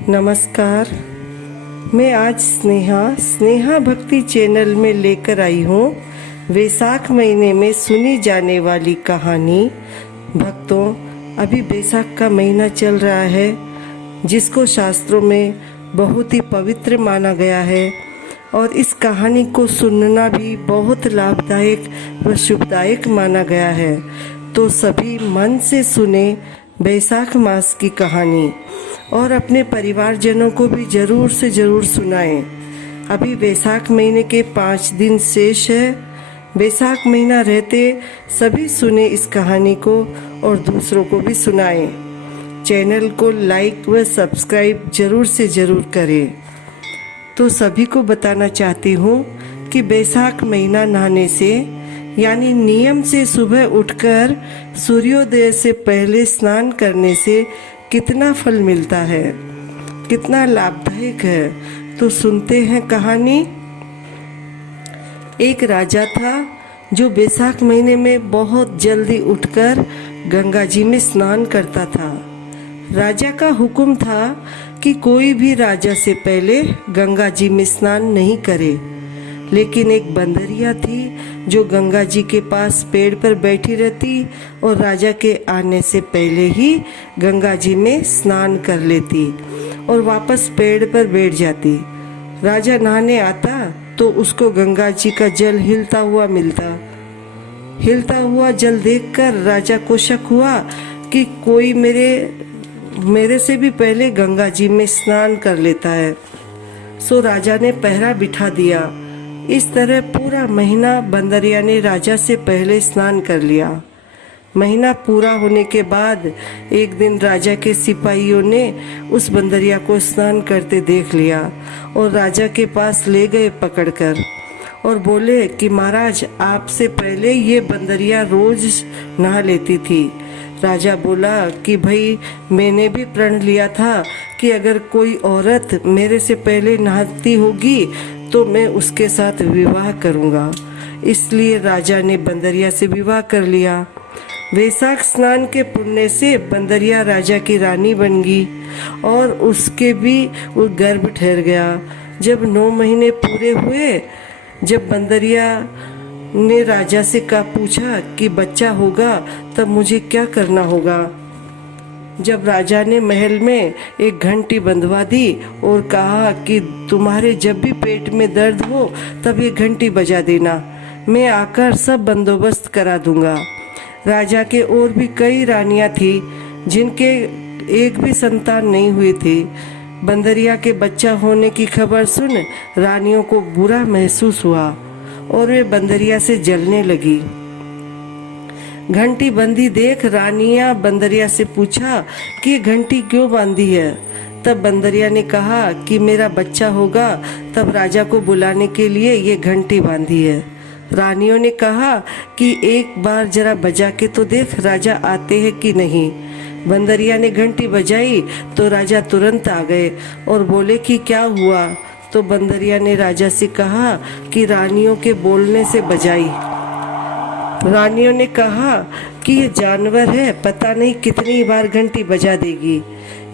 नमस्कार। मैं आज स्नेहा भक्ति चैनल में लेकर आई हूँ वैसाख महीने में सुनी जाने वाली कहानी। भक्तों, अभी वैसाख का महीना चल रहा है, जिसको शास्त्रों में बहुत ही पवित्र माना गया है और इस कहानी को सुनना भी बहुत लाभदायक व शुभदायक माना गया है। तो सभी मन से सुने वैसाख मास की कहानी और अपने परिवारजनों को भी जरूर से जरूर सुनाएं। अभी वैसाख महीने के 5 दिन शेष है। वैसाख महीना रहते सभी सुने इस कहानी को और दूसरों को भी सुनाएं। चैनल को लाइक व सब्सक्राइब जरूर से जरूर करें। तो सभी को बताना चाहती हूँ कि वैसाख महीना नहाने से यानी नियम से सुबह उठकर सूर्योदय से पहले स्नान करने से कितना फल मिलता है, कितना लाभदायक है। तो सुनते हैं कहानी। एक राजा था जो वैसाख महीने में बहुत जल्दी उठकर गंगा जी में स्नान करता था। राजा का हुक्म था कि कोई भी राजा से पहले गंगा जी में स्नान नहीं करे, लेकिन एक बंदरिया थी जो गंगा जी के पास पेड़ पर बैठी रहती और राजा के आने से पहले ही गंगा जी में स्नान कर लेती और वापस पेड़ पर बैठ जाती। राजा नहाने आता तो उसको गंगा जी का जल हिलता हुआ मिलता। हिलता हुआ जल देखकर राजा को शक हुआ कि कोई मेरे से भी पहले गंगा जी में स्नान कर लेता है। सो राजा ने पहरा बिठा दिया। इस तरह पूरा महीना बंदरिया ने राजा से पहले स्नान कर लिया। महीना पूरा होने के बाद एक दिन राजा के सिपाहियों ने उस बंदरिया को स्नान करते देख लिया और राजा के पास ले गए पकड़कर और बोले कि महाराज, आपसे पहले ये बंदरिया रोज नहा लेती थी। राजा बोला कि भाई, मैंने भी प्रण लिया था कि अगर कोई औरत मेरे से पहले नहाती होगी तो मैं उसके साथ विवाह करूंगा। इसलिए राजा ने बंदरिया से विवाह कर लिया। वैसाख स्नान के पुण्य से बंदरिया राजा की रानी बन गई और उसके भी वो गर्भ ठहर गया। जब 9 महीने पूरे हुए, जब बंदरिया ने राजा से पूछा कि बच्चा होगा तब मुझे क्या करना होगा। जब राजा ने महल में एक घंटी बंधवा दी और कहा कि तुम्हारे जब भी पेट में दर्द हो तब ये घंटी बजा देना, मैं आकर सब बंदोबस्त करा दूंगा। राजा के और भी कई रानियां थी जिनके एक भी संतान नहीं हुई थी। बंदरिया के बच्चा होने की खबर सुन रानियों को बुरा महसूस हुआ और वे बंदरिया से जलने लगी। घंटी बंदी देख रानियां बंदरिया से पूछा कि घंटी क्यों बांधी है। तब बंदरिया ने कहा कि मेरा बच्चा होगा तब राजा को बुलाने के लिए ये घंटी बांधी है। रानियों ने कहा कि एक बार जरा बजा के तो देख राजा आते हैं कि नहीं। बंदरिया ने घंटी बजाई तो राजा तुरंत आ गए और बोले कि क्या हुआ। तो बंदरिया ने राजा से कहा कि रानियों के बोलने से बजाई। रानियों ने कहा कि ये जानवर है, पता नहीं कितनी बार घंटी बजा देगी।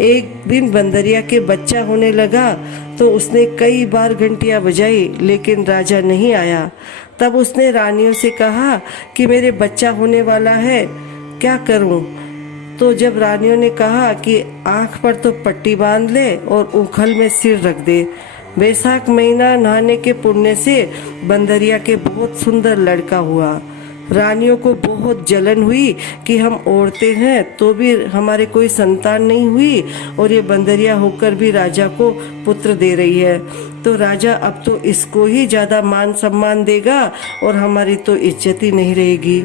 एक दिन बंदरिया के बच्चा होने लगा तो उसने कई बार घंटियां बजाई, लेकिन राजा नहीं आया। तब उसने रानियों से कहा कि मेरे बच्चा होने वाला है, क्या करूं। तो जब रानियों ने कहा कि आंख पर तो पट्टी बांध ले और उखल में सिर रख दे। वैसाख महीना नहाने के पुण्य से बंदरिया के बहुत सुंदर लड़का हुआ। रानियों को बहुत जलन हुई कि हम औरतें हैं तो भी हमारे कोई संतान नहीं हुई और ये बंदरिया होकर भी राजा को पुत्र दे रही है, तो राजा अब तो इसको ही ज्यादा मान सम्मान देगा और हमारी तो इज्जत ही नहीं रहेगी।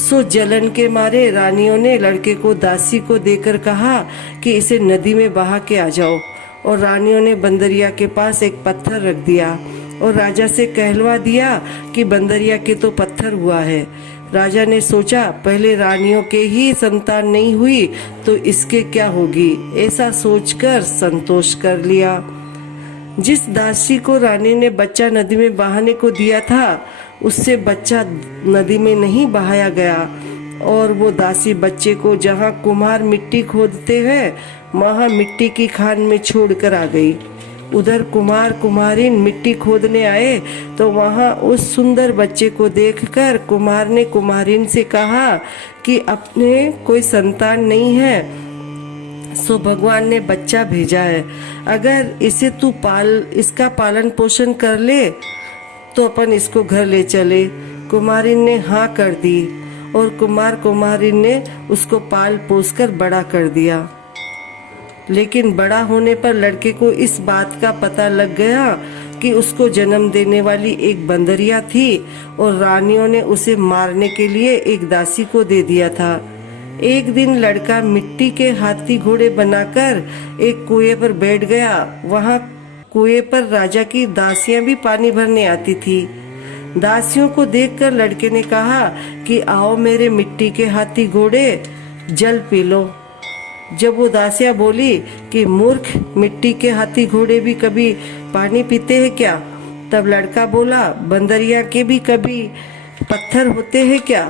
सो जलन के मारे रानियों ने लड़के को दासी को देकर कहा कि इसे नदी में बहा के आ जाओ, और रानियों ने बंदरिया के पास एक पत्थर रख दिया और राजा से कहलवा दिया कि बंदरिया के तो पत्थर हुआ है। राजा ने सोचा पहले रानियों के ही संतान नहीं हुई तो इसके क्या होगी, ऐसा सोचकर संतोष कर लिया। जिस दासी को रानी ने बच्चा नदी में बहाने को दिया था उससे बच्चा नदी में नहीं बहाया गया, और वो दासी बच्चे को जहाँ कुम्हार मिट्टी खोदते हैं वहाँ मिट्टी की खान में छोड़कर आ गई। उधर कुम्हार कुम्हारिन मिट्टी खोदने आए तो वहाँ उस सुंदर बच्चे को देखकर कुम्हार ने कुम्हारिन से कहा कि अपने कोई संतान नहीं है, सो भगवान ने बच्चा भेजा है, अगर इसे तू इसका पालन पोषण कर ले तो अपन इसको घर ले चले। कुम्हारिन ने हाँ कर दी और कुम्हार कुम्हारिन ने उसको पाल पोस कर बड़ा कर दिया। लेकिन बड़ा होने पर लड़के को इस बात का पता लग गया कि उसको जन्म देने वाली एक बंदरिया थी और रानियों ने उसे मारने के लिए एक दासी को दे दिया था। एक दिन लड़का मिट्टी के हाथी घोड़े बनाकर एक कुएं पर बैठ गया। वहाँ कुएं पर राजा की दासियां भी पानी भरने आती थी। दासियों को देखकर लड़के ने कहा कि आओ मेरे मिट्टी के हाथी घोड़े जल पी लो। जब वो दासियां बोली कि मूर्ख, मिट्टी के हाथी घोड़े भी कभी पानी पीते हैं क्या? तब लड़का बोला, बंदरिया के भी कभी पत्थर होते हैं क्या?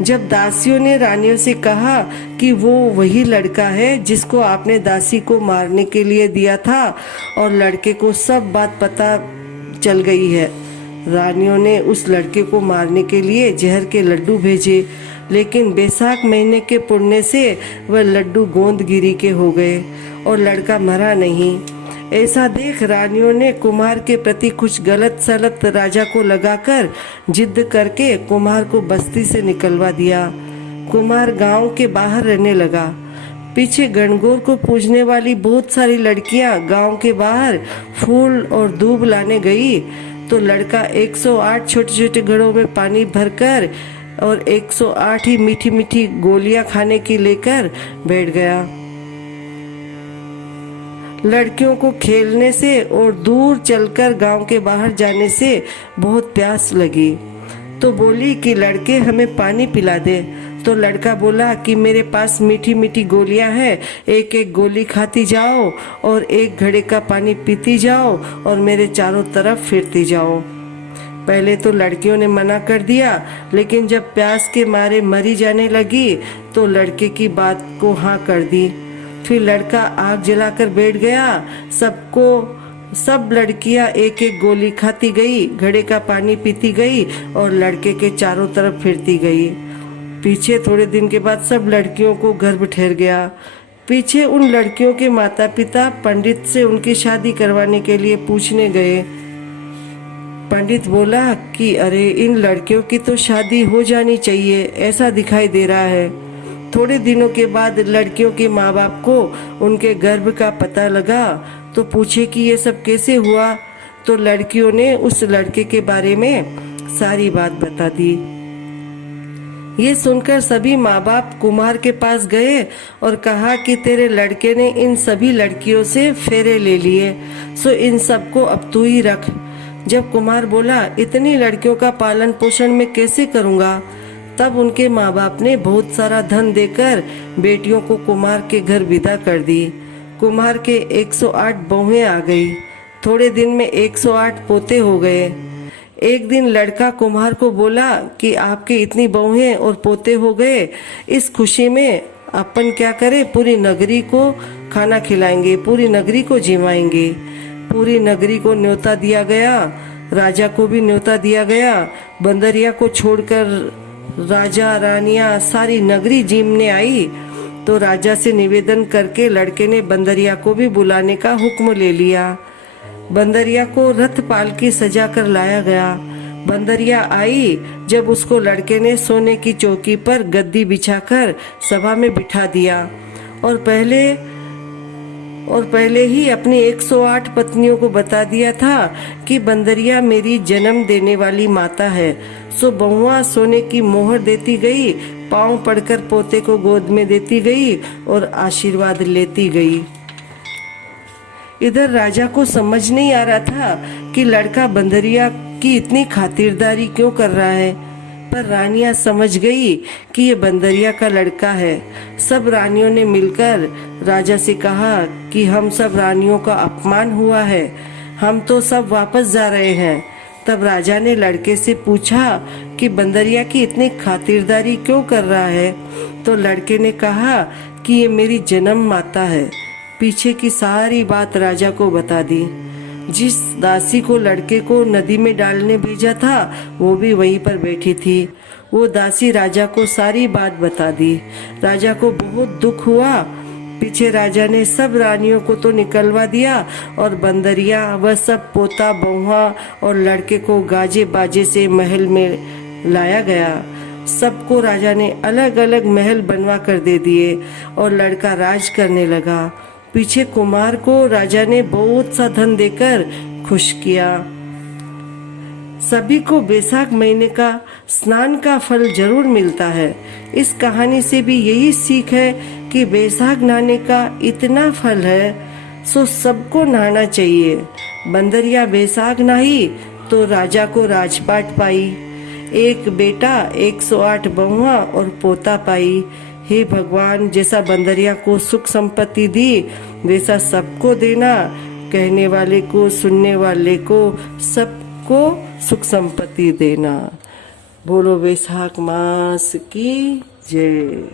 जब दासियों ने रानियों से कहा कि वो वही लड़का है जिसको आपने दासी को मारने के लिए दिया था और लड़के को सब बात पता चल गई है, रानियों ने उस लड़के को मारने के लिए जहर के लड्डू भेजे। लेकिन बैसाख महीने के पुण्य से वह लड्डू गोंदगिरी के हो गए और लड़का मरा नहीं। ऐसा देख रानियों ने कुम्हार के प्रति कुछ गलत सलत राजा को लगाकर जिद करके कुम्हार को बस्ती से निकलवा दिया। कुम्हार गांव के बाहर रहने लगा। पीछे गणगौर को पूजने वाली बहुत सारी लड़कियां गांव के बाहर फूल और दूब लाने गई तो लड़का 108 छोटे छोटे घड़ों में पानी भरकर और 108 ही मीठी मीठी गोलियां खाने की लेकर बैठ गया। लड़कियों को खेलने से और दूर चलकर गांव के बाहर जाने से बहुत प्यास लगी तो बोली कि लड़के हमें पानी पिला दे। तो लड़का बोला कि मेरे पास मीठी मीठी गोलियां हैं, एक एक गोली खाती जाओ और एक घड़े का पानी पीती जाओ और मेरे चारों तरफ फिरती जाओ। पहले तो लड़कियों ने मना कर दिया, लेकिन जब प्यास के मारे मरी जाने लगी तो लड़के की बात को हाँ कर दी। फिर लड़का आग जलाकर बैठ गया। सब लड़कियां एक एक गोली खाती गई, घड़े का पानी पीती गई और लड़के के चारों तरफ फिरती गई। पीछे थोड़े दिन के बाद सब लड़कियों को गर्भ ठहर गया। पीछे उन लड़कियों के माता पिता पंडित से उनकी शादी करवाने के लिए पूछने गए। पंडित बोला कि अरे इन लड़कियों की तो शादी हो जानी चाहिए, ऐसा दिखाई दे रहा है। थोड़े दिनों के बाद लड़कियों के माँ बाप को उनके गर्भ का पता लगा तो पूछे कि ये सब कैसे हुआ। तो लड़कियों ने उस लड़के के बारे में सारी बात बता दी। ये सुनकर सभी माँ बाप कुम्हार के पास गए और कहा कि तेरे लड़के ने इन सभी लड़कियों से फेरे ले लिए, सो इन सबको अब तू ही रख। जब कुम्हार बोला इतनी लड़कियों का पालन पोषण मैं कैसे करूँगा, तब उनके माँ बाप ने बहुत सारा धन देकर बेटियों को कुम्हार के घर विदा कर दी। कुम्हार के 108 बहुएं आ गई। थोड़े दिन में 108 पोते हो गए। एक दिन लड़का कुम्हार को बोला कि आपके इतनी बहुएं और पोते हो गए, इस खुशी में अपन क्या करें, पूरी नगरी को खाना खिलाएंगे, पूरी नगरी को जिमाएंगे। पूरी नगरी को न्योता दिया गया, राजा को भी न्योता दिया गया। बंदरिया को छोड़कर राजा रानियां सारी नगरी जीमने आई तो राजा से निवेदन करके लड़के ने बंदरिया को भी बुलाने का हुक्म ले लिया। बंदरिया को रथ पालकी सजा कर लाया गया। बंदरिया आई जब उसको लड़के ने सोने की चौकी पर गद्दी बिछाकर सभा में बिठा दिया और पहले ही अपनी 108 पत्नियों को बता दिया था कि बंदरिया मेरी जन्म देने वाली माता है। सो बहुआ सोने की मोहर देती गई, पांव पड़कर पोते को गोद में देती गई और आशीर्वाद लेती गई। इधर राजा को समझ नहीं आ रहा था कि लड़का बंदरिया की इतनी खातिरदारी क्यों कर रहा है, पर रानियां समझ गई कि ये बंदरिया का लड़का है। सब रानियों ने मिलकर राजा से कहा कि हम सब रानियों का अपमान हुआ है, हम तो सब वापस जा रहे हैं। तब राजा ने लड़के से पूछा कि बंदरिया की इतनी खातिरदारी क्यों कर रहा है। तो लड़के ने कहा कि ये मेरी जन्म माता है। पीछे की सारी बात राजा को बता दी। जिस दासी को लड़के को नदी में डालने भेजा था वो भी वहीं पर बैठी थी। वो दासी राजा को सारी बात बता दी। राजा को बहुत दुख हुआ। पीछे राजा ने सब रानियों को तो निकलवा दिया और बंदरिया वह सब पोता बहुआ और लड़के को गाजे बाजे से महल में लाया गया। सबको राजा ने अलग अलग महल बनवा कर दे दिए और लड़का राज करने लगा। पीछे कुमार को राजा ने बहुत सा धन देकर खुश किया। सभी को बैसाख महीने का स्नान का फल जरूर मिलता है। इस कहानी से भी यही सीख है कि बैसाख नहाने का इतना फल है, सो सबको नहाना चाहिए। बंदरिया बैसाख नहाई तो राजा को राजपाट पाई। एक बेटा 108 बहुआ और पोता पाई। हे भगवान, जैसा बंदरिया को सुख संपत्ति दी वैसा सबको देना। कहने वाले को, सुनने वाले को, सबको सुख संपत्ति देना। बोलो बैसाख मास की जय।